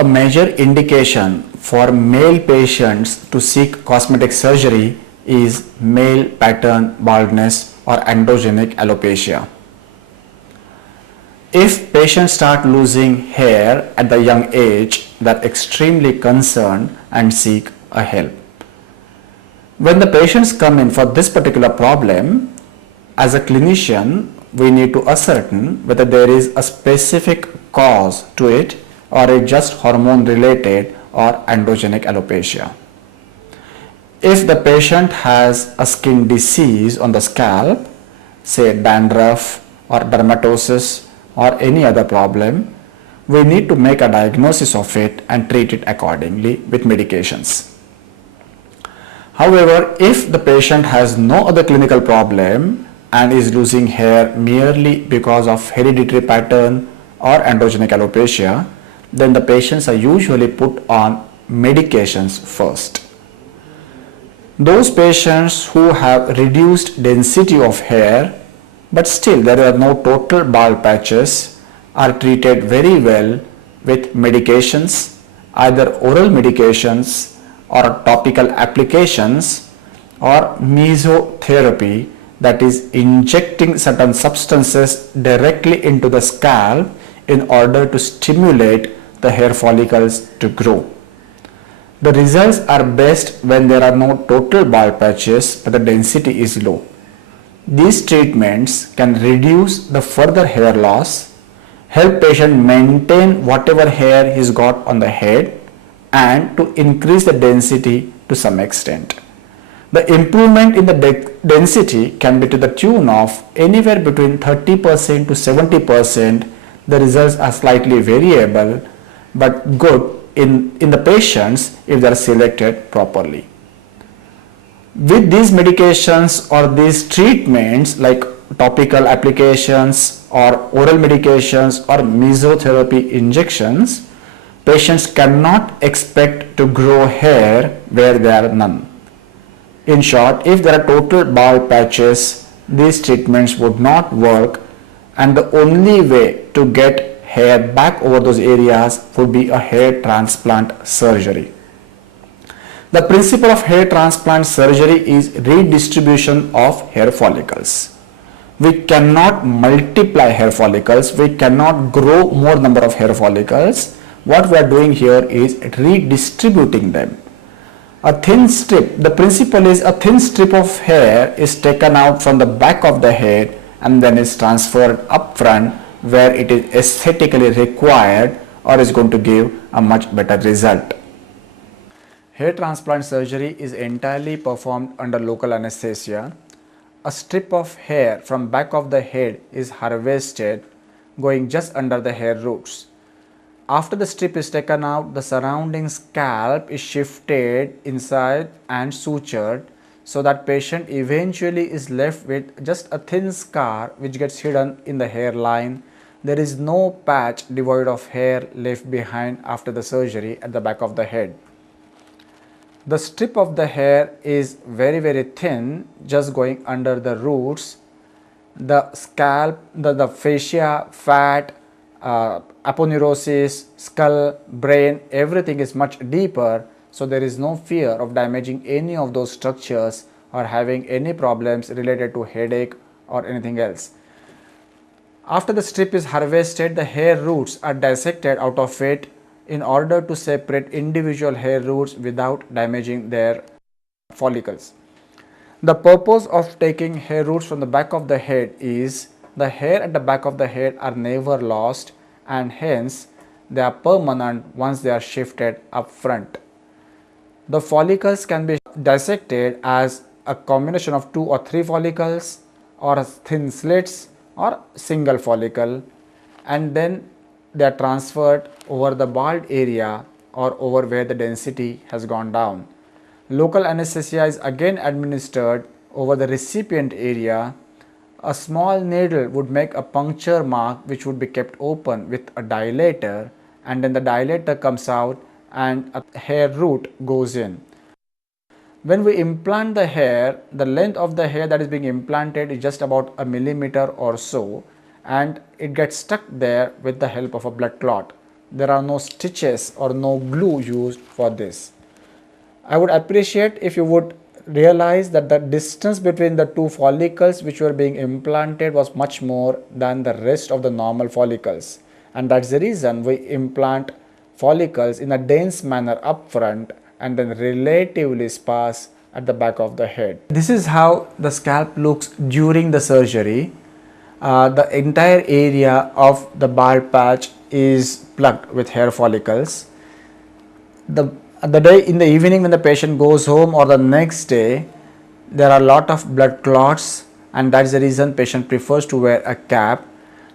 A major indication for male patients to seek cosmetic surgery is male pattern baldness or androgenic alopecia. If patients start losing hair at the young age, they are extremely concerned and seek a help. When the patients come in for this particular problem, as a clinician, we need to ascertain whether there is a specific cause to it or it's just hormone related or androgenic alopecia. If the patient has a skin disease on the scalp, say dandruff or dermatosis or any other problem, we need to make a diagnosis of it and treat it accordingly with medications. However, if the patient has no other clinical problem and is losing hair merely because of hereditary pattern or androgenic alopecia, then the patients are usually put on medications first. Those patients who have reduced density of hair but still there are no total bald patches are treated very well with medications, either oral medications or topical applications or mesotherapy, that is injecting certain substances directly into the scalp in order to stimulate the hair follicles to grow. The results are best when there are no total bald patches but the density is low. These treatments can reduce the further hair loss, help patient maintain whatever hair he's got on the head and to increase the density to some extent. The improvement in the density can be to the tune of anywhere between 30% to 70%. The results are slightly variable but good in the patients if they are selected properly. With these medications or these treatments like topical applications or oral medications or mesotherapy injections, patients cannot expect to grow hair where there are none. In short, if there are total bald patches, these treatments would not work and the only way to get hair back over those areas would be a hair transplant surgery. The principle of hair transplant surgery is redistribution of hair follicles. We cannot multiply hair follicles, we cannot grow more number of hair follicles. What we are doing here is redistributing them. A thin strip, the principle is a thin strip of hair is taken out from the back of the head and then is transferred up front where it is aesthetically required or is going to give a much better result. Hair transplant surgery is entirely performed under local anesthesia. A strip of hair from back of the head is harvested going just under the hair roots. After the strip is taken out, the surrounding scalp is shifted inside and sutured so that patient eventually is left with just a thin scar which gets hidden in the hairline. There is no patch devoid of hair left behind after the surgery at the back of the head. The strip of the hair is very thin, just going under the roots. The scalp, the fascia, fat, aponeurosis, skull, brain, everything is much deeper, so there is no fear of damaging any of those structures or having any problems related to headache or anything else. After the strip is harvested, the hair roots are dissected out of it in order to separate individual hair roots without damaging their follicles. The purpose of taking hair roots from the back of the head is the hair at the back of the head are never lost and hence they are permanent once they are shifted up front. The follicles can be dissected as a combination of 2 or 3 follicles or thin slits or single follicle, and then they are transferred over the bald area or over where the density has gone down. Local anesthesia is again administered over the recipient area. A small needle would make a puncture mark which would be kept open with a dilator, and then the dilator comes out and a hair root goes in. When we implant the hair, the length of the hair that is being implanted is just about a millimeter or so, and it gets stuck there with the help of a blood clot. There are no stitches or no glue used for this. I would appreciate if you would realize that the distance between the two follicles which were being implanted was much more than the rest of the normal follicles, and that's the reason we implant follicles in a dense manner up front and then relatively sparse at the back of the head. This is how the scalp looks during the surgery. The entire area of the bald patch is plugged with hair follicles. The day in the evening when the patient goes home or the next day, there are a lot of blood clots, and that is the reason patient prefers to wear a cap.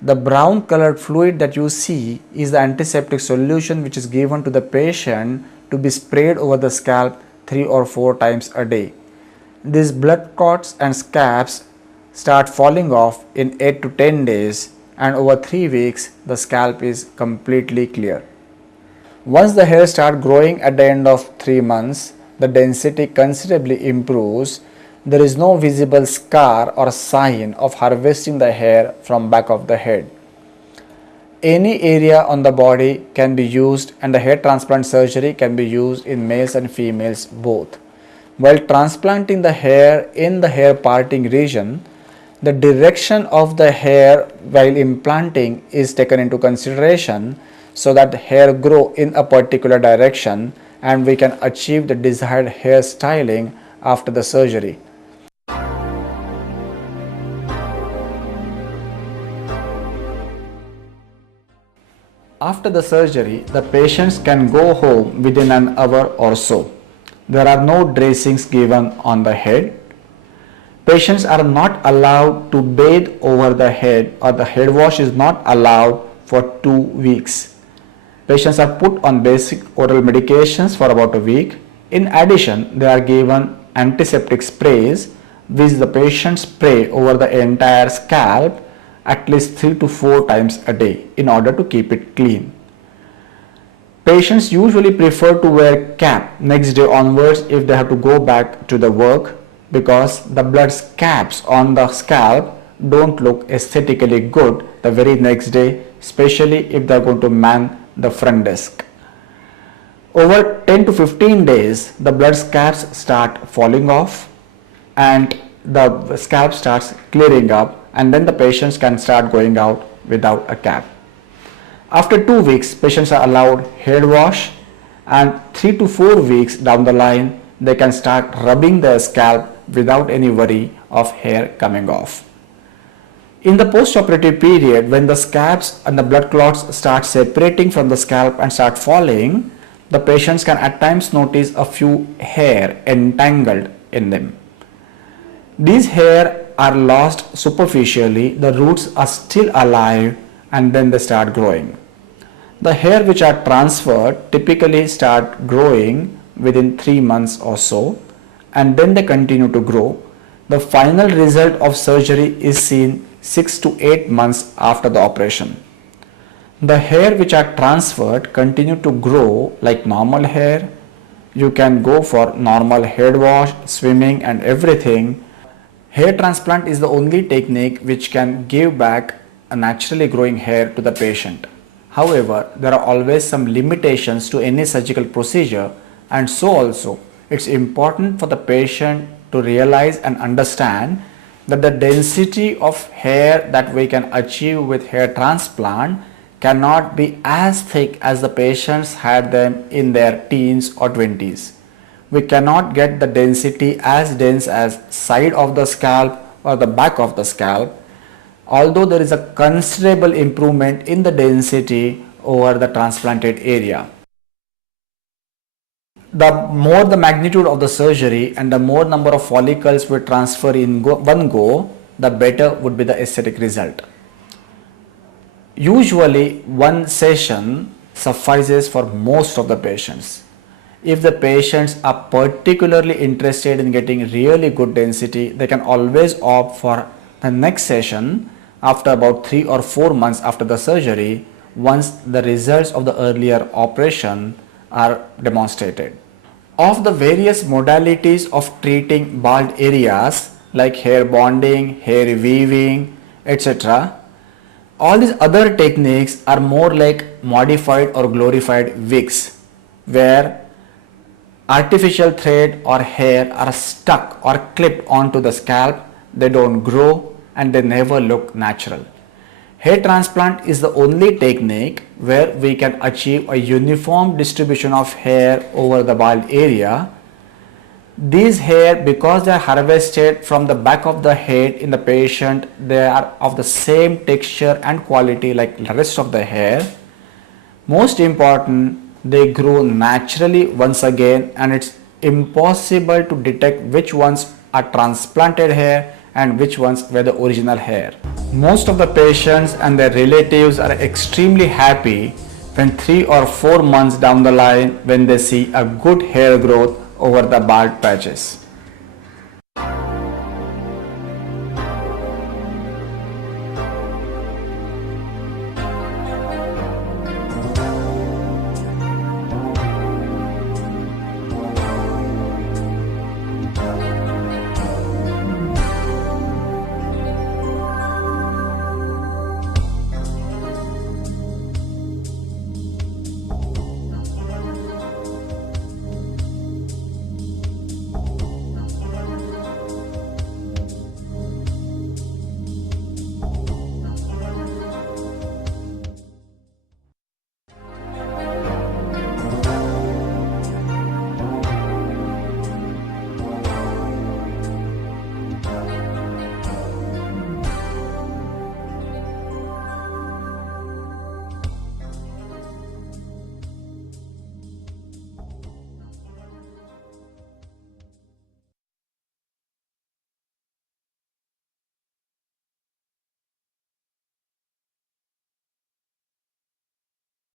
The brown colored fluid that you see is the antiseptic solution which is given to the patient to be sprayed over the scalp 3 or 4 times a day. These blood clots and scabs start falling off in 8 to 10 days, and over 3 weeks the scalp is completely clear. Once the hair starts growing at the end of 3 months, the density considerably improves. There is no visible scar or sign of harvesting the hair from back of the head. Any area on the body can be used, and the hair transplant surgery can be used in males and females both. While transplanting the hair in the hair parting region, the direction of the hair while implanting is taken into consideration so that the hair grow in a particular direction and we can achieve the desired hair styling after the surgery. After the surgery, the patients can go home within an hour or so. There are no dressings given on the head. Patients are not allowed to bathe over the head, or the head wash is not allowed for 2 weeks. Patients are put on basic oral medications for about a week. In addition, they are given antiseptic sprays which the patients spray over the entire scalp at least 3 to 4 times a day in order to keep it clean. Patients usually prefer to wear cap next day onwards if they have to go back to the work, because the blood scabs on the scalp don't look aesthetically good the very next day, especially if they are going to man the front desk. Over 10 to 15 days, the blood scabs start falling off and the scalp starts clearing up, and then the patients can start going out without a cap. After 2 weeks, patients are allowed head wash, and 3 to 4 weeks down the line, they can start rubbing their scalp without any worry of hair coming off. In the post-operative period, when the scabs and the blood clots start separating from the scalp and start falling, the patients can at times notice a few hair entangled in them. These hair are lost superficially, the roots are still alive, and then they start growing. The hair which are transferred typically start growing within 3 months or so, and then they continue to grow. The final result of surgery is seen 6 to 8 months after the operation. The hair which are transferred continue to grow like normal hair. You can go for normal head wash, swimming and everything. Hair transplant is the only technique which can give back a naturally growing hair to the patient. However, there are always some limitations to any surgical procedure, and so also it's important for the patient to realize and understand that the density of hair that we can achieve with hair transplant cannot be as thick as the patients had them in their teens or 20s. We cannot get the density as dense as side of the scalp or the back of the scalp, although there is a considerable improvement in the density over the transplanted area. The more the magnitude of the surgery and the more number of follicles we transfer in one go, the better would be the aesthetic result. Usually one session suffices for most of the patients. If the patients are particularly interested in getting really good density, they can always opt for the next session after about 3 or 4 months after the surgery, once the results of the earlier operation are demonstrated. Of the various modalities of treating bald areas like hair bonding, hair weaving, etc., All these other techniques are more like modified or glorified wigs, where artificial thread or hair are stuck or clipped onto the scalp. They don't grow and they never look natural. Hair transplant is the only technique where we can achieve a uniform distribution of hair over the bald area. These hair, because they are harvested from the back of the head in the patient, they are of the same texture and quality like the rest of the hair. Most important, they grow naturally once again, and it's impossible to detect which ones are transplanted hair and which ones were the original hair. Most of the patients and their relatives are extremely happy when 3 or 4 months down the line when they see a good hair growth over the bald patches.